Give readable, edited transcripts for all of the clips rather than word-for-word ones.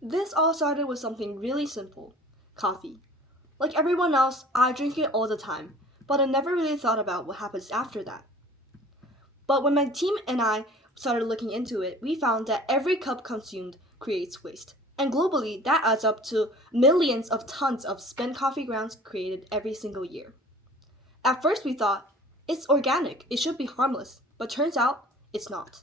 This all started with something really simple: coffee. Like everyone else, I drink it all the time, but I never really thought about what happens after that. But when my team and I started looking into it, we found that every cup consumed creates waste. And globally, that adds up to millions of tons of spent coffee grounds created every single year. At first, we thought, it's organic, it should be harmless, but turns out, it's not.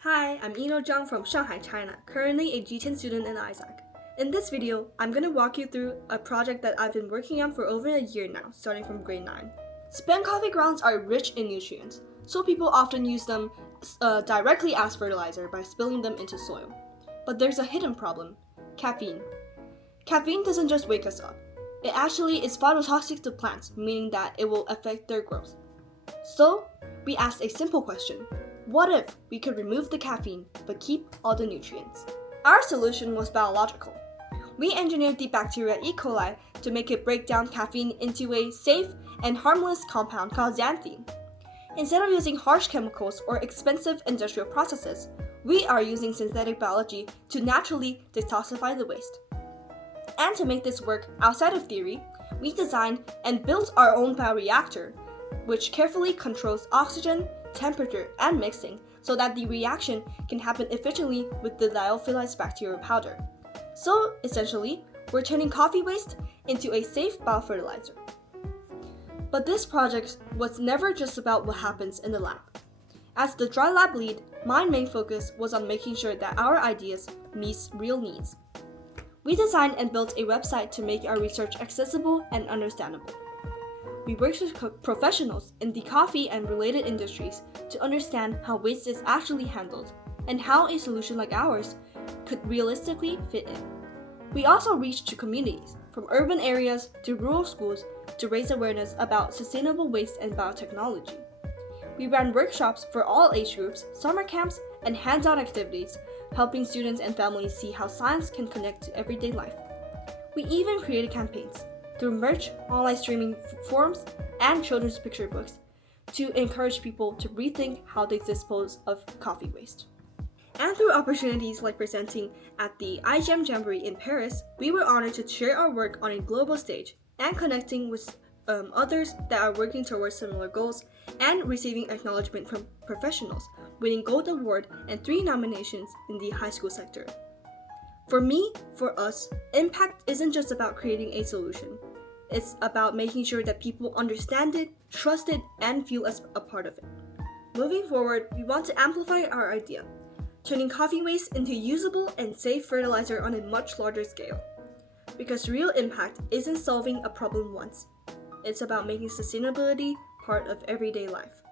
Hi, I'm Eno Zhang from Shanghai, China, currently a G10 student in ISAK. In this video, I'm going to walk you through a project that I've been working on for over a year now, starting from grade 9. Spent coffee grounds are rich in nutrients, so people often use them directly as fertilizer by spilling them into soil. But there's a hidden problem: caffeine. Caffeine doesn't just wake us up. It actually is phytotoxic to plants, meaning that it will affect their growth. So, we asked a simple question: what if we could remove the caffeine but keep all the nutrients? Our solution was biological. We engineered the bacteria E. coli to make it break down caffeine into a safe and harmless compound called xanthine. Instead of using harsh chemicals or expensive industrial processes, we are using synthetic biology to naturally detoxify the waste. And to make this work outside of theory, we designed and built our own bioreactor, which carefully controls oxygen, temperature, and mixing so that the reaction can happen efficiently with the lyophilized bacterial powder. So, essentially, we're turning coffee waste into a safe biofertilizer. But this project was never just about what happens in the lab. As the dry lab lead, my main focus was on making sure that our ideas meet real needs. We designed and built a website to make our research accessible and understandable. We worked with professionals in the coffee and related industries to understand how waste is actually handled and how a solution like ours could realistically fit in. We also reached to communities, from urban areas to rural schools, to raise awareness about sustainable waste and biotechnology. We ran workshops for all age groups, summer camps, and hands-on activities, helping students and families see how science can connect to everyday life. We even created campaigns through merch, online streaming forums, and children's picture books to encourage people to rethink how they dispose of coffee waste. And through opportunities like presenting at the iGEM Jamboree in Paris, we were honored to share our work on a global stage and connecting with others that are working towards similar goals and receiving acknowledgement from professionals, winning Gold Award and 3 nominations in the high school sector. For me, for us, impact isn't just about creating a solution. It's about making sure that people understand it, trust it, and feel as a part of it. Moving forward, we want to amplify our idea, turning coffee waste into usable and safe fertilizer on a much larger scale. Because real impact isn't solving a problem once. It's about making sustainability part of everyday life.